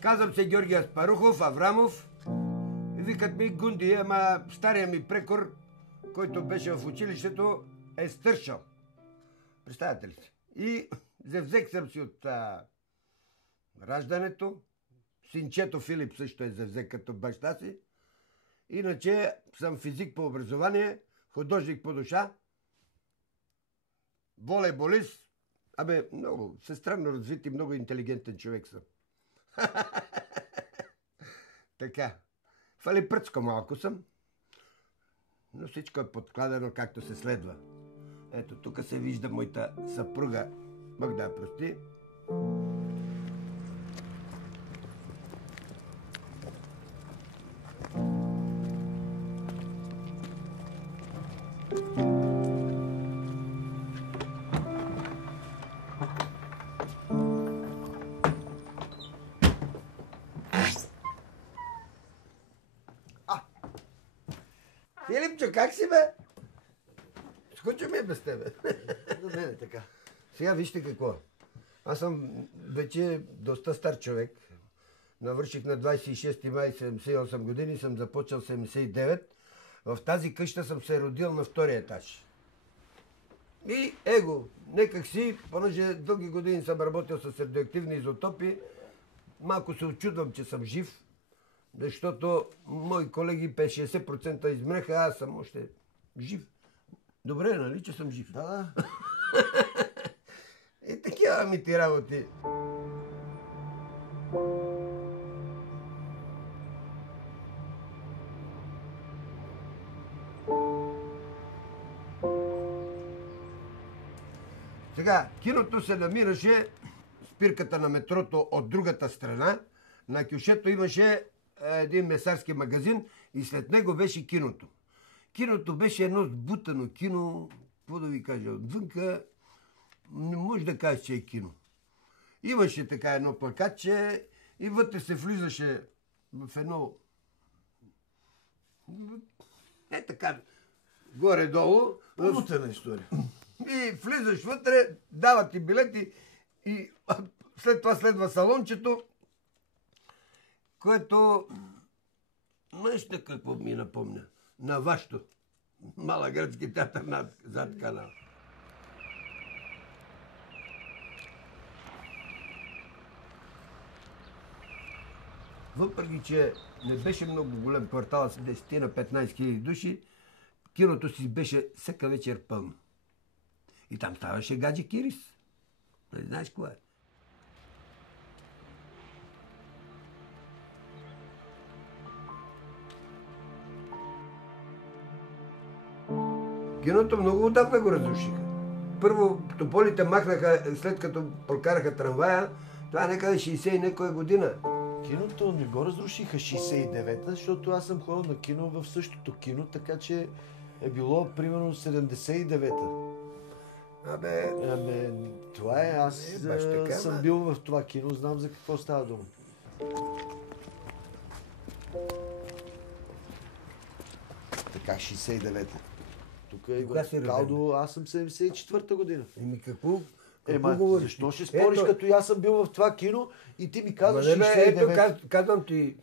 Казвам се Георги Аспарухов, Аврамов. Викат ми Гунди, ама стария ми прекор, който беше в училището, е стършал. Представяте ли се? И завзех съм си от раждането. Синчето Филип също е завзек като баща си. Иначе съм физик по образование, художник по душа, волейболист. Много всестранно развит и много интелигентен човек съм. Така. Фалипръцко малко съм, но всичко е подкладено както се следва. Ето, тук се вижда моята съпруга, мъг да я прости. Филипчо, как си, бе? Скуча ми е без тебе. За мен е така. Сега вижте какво. Аз съм вече доста стар човек. Навърших на 26 май 78 години, съм започнал 79. В тази къща съм се родил на втория етаж. И его, некак си, понеже дълги години съм работил с радиоактивни изотопи, малко се очудвам, че съм жив, защото мои колеги 50-60% измреха, а аз съм още жив. Добре, нали, че съм жив? Да. И такива ми ти работи. Сега, киното се намираше спирката на метрото от другата страна. На кюшето имаше един месарски магазин и след него беше киното. Киното беше едно сбутано кино, какво да ви кажа, отвънка не може да кажеш, че е кино. Имаше така едно плакатче и вътре се влизаше в едно... Е така, горе-долу. Пълнотена история. И влизаш вътре, дават ти билети и след това следва салончето, което... Знаеш ли какво ми напомня? На вашето. Малоградски театър зад канал. Въпреки, че не беше много голям квартал с 10 на 15 хиляди души, киното си беше всяка вечер пълно. И там ставаше Гаджи Кирис. Не знаеш кое е? Киното много отдавна го разрушиха. Първо тополите махнаха, след като прокараха трамвая, това някъде 60 и някоя година. Киното не го разрушиха 69-та, защото аз съм ходил на кино в същото кино, така че е било примерно 79-та. Това е, аз съм бил в това кино, знам за какво става дума. Така, 69-та. Тук е Калдо, аз съм 74-та година. Еми какво? Защо ще спориш, като аз съм бил в това кино и ти ми казваш 69-та? Ето, казвам ти,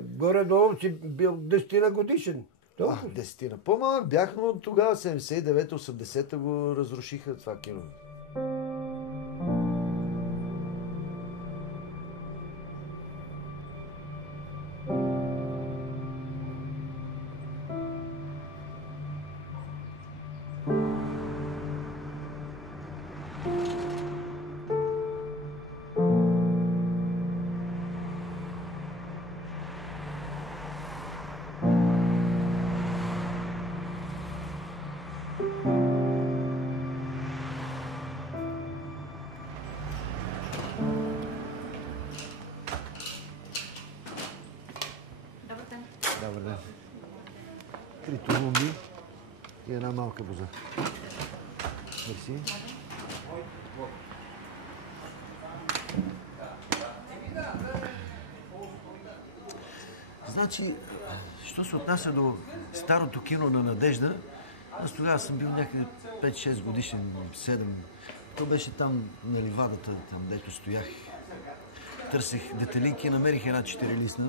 горе-долу си бил 10 годишен. 10-на. По-малък бях, но тогава 79-та, 80-та го разрушиха това кино. тулумби и една малка боза. Мерси. Значи, що се отнася до старото кино на Надежда, аз тогава съм бил някъде 5-6 годишен, 7. То беше там на ливадата, там дето стоях. Търсех детелинки, намерих една 4-листна.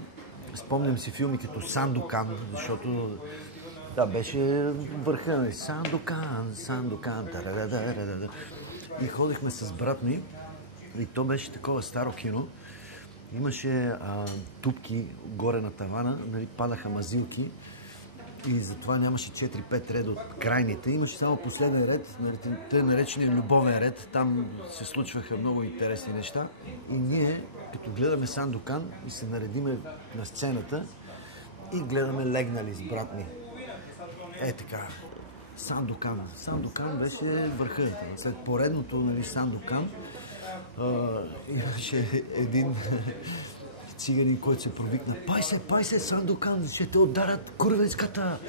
Спомням си филми като Сандокан, защото да, беше върха на Сандокан, тарададададада. И ходихме с брат ми и то беше такова старо кино. Имаше тупки горе на тавана, нали, падаха мазилки и затова нямаше 4-5 реда от крайните. Имаше само последен ред, тъй наречения любовен ред. Там се случваха много интересни неща. И ние, като гледаме Сандокан и се наредиме на сцената и гледаме легнали с брат ми. Е така, Сандокан. Сандокан беше върха. След поредното, нали, Сандокан, имаше един циганин, който се провикна: пай се, Сандокан, ще те ударят курвенската.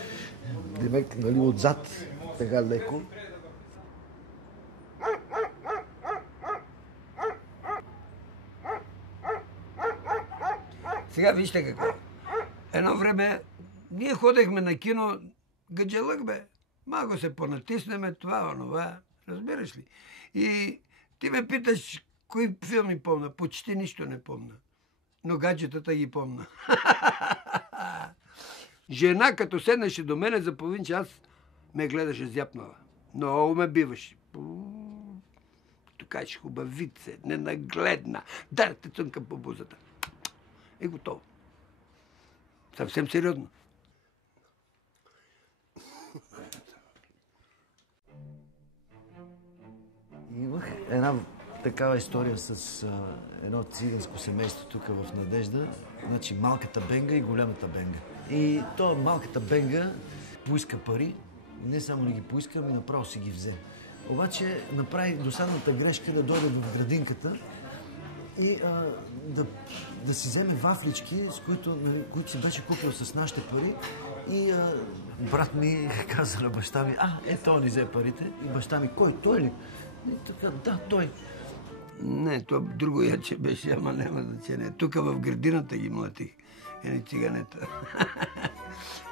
Демек, нали, отзад, така леко. Сега вижте какво. Едно време ние ходехме на кино гъджалък, бе. Малко се понатиснеме, това, онова. Разбираш ли? И ти ме питаш кои филми помна. Почти нищо не помна. Но гаджетата ги помна. Жена, като седнеше до мене за половин час, ме гледаше зяпнала. Много ме биваше. Тук хубавице, ненагледна. Дай те цънка по бузата. И готово. Съвсем сериозно. Имах една такава история с едно циганско семейство тук в Надежда. Значи малката Бенга и голямата Бенга. И то малката Бенга поиска пари. Не само не ги поиска, ами направо си ги взе. Обаче направи досадната грешка да дойде в градинката и да си вземе вафлички, с които си беше купил с нашите пари. И брат ми каза на баща ми: той ни взе парите. И баща ми: кой, той ли? И така: да, той. Не, то друго яче беше, ама няма значение. Тук в градината ги млатих. Едни циганета.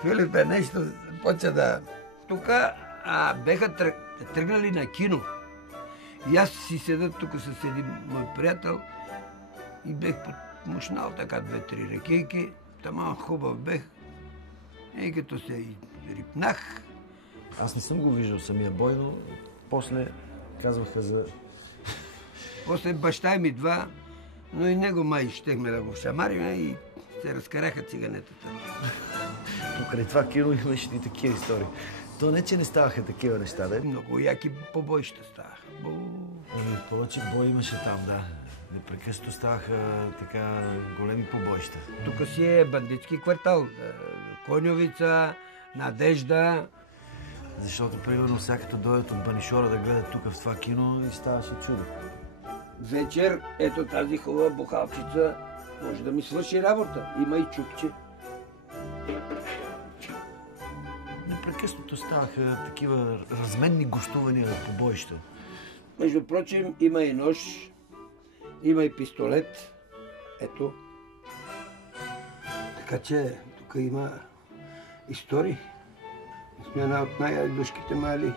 Филипе, нещо почва да... Тук беха тръгнали на кино. И аз си седа тук с един мой приятел и бех подмушнал така 2-3 ракейки. Таман хубав бех. И като се рипнах... Аз не съм го виждал самия бой, но после казваха за... После баща ми два, но и него май щехме да го шамариме и се разкараха циганетата. Покрай това кино имаше и такива истории. То не, че не ставаха такива неща, да? Много яки побоища ставаха. Повече бой имаше там, да. Непрекъснато ставаха така големи побоища. Тук си е бандитски квартал. Коньовица, Надежда. Защото, примерно, всякато дойдат от Банишора да гледат тук в това кино и ставаше чудо. Вечер, ето тази хубава бухалчица може да ми свърши работа. Има и чукче. Непрекъснато ставаха такива разменни гостувания на побоища. Между прочим, има и нож, има и пистолет. Ето. Така че тук има истории. Сме една от най-ядушките мали.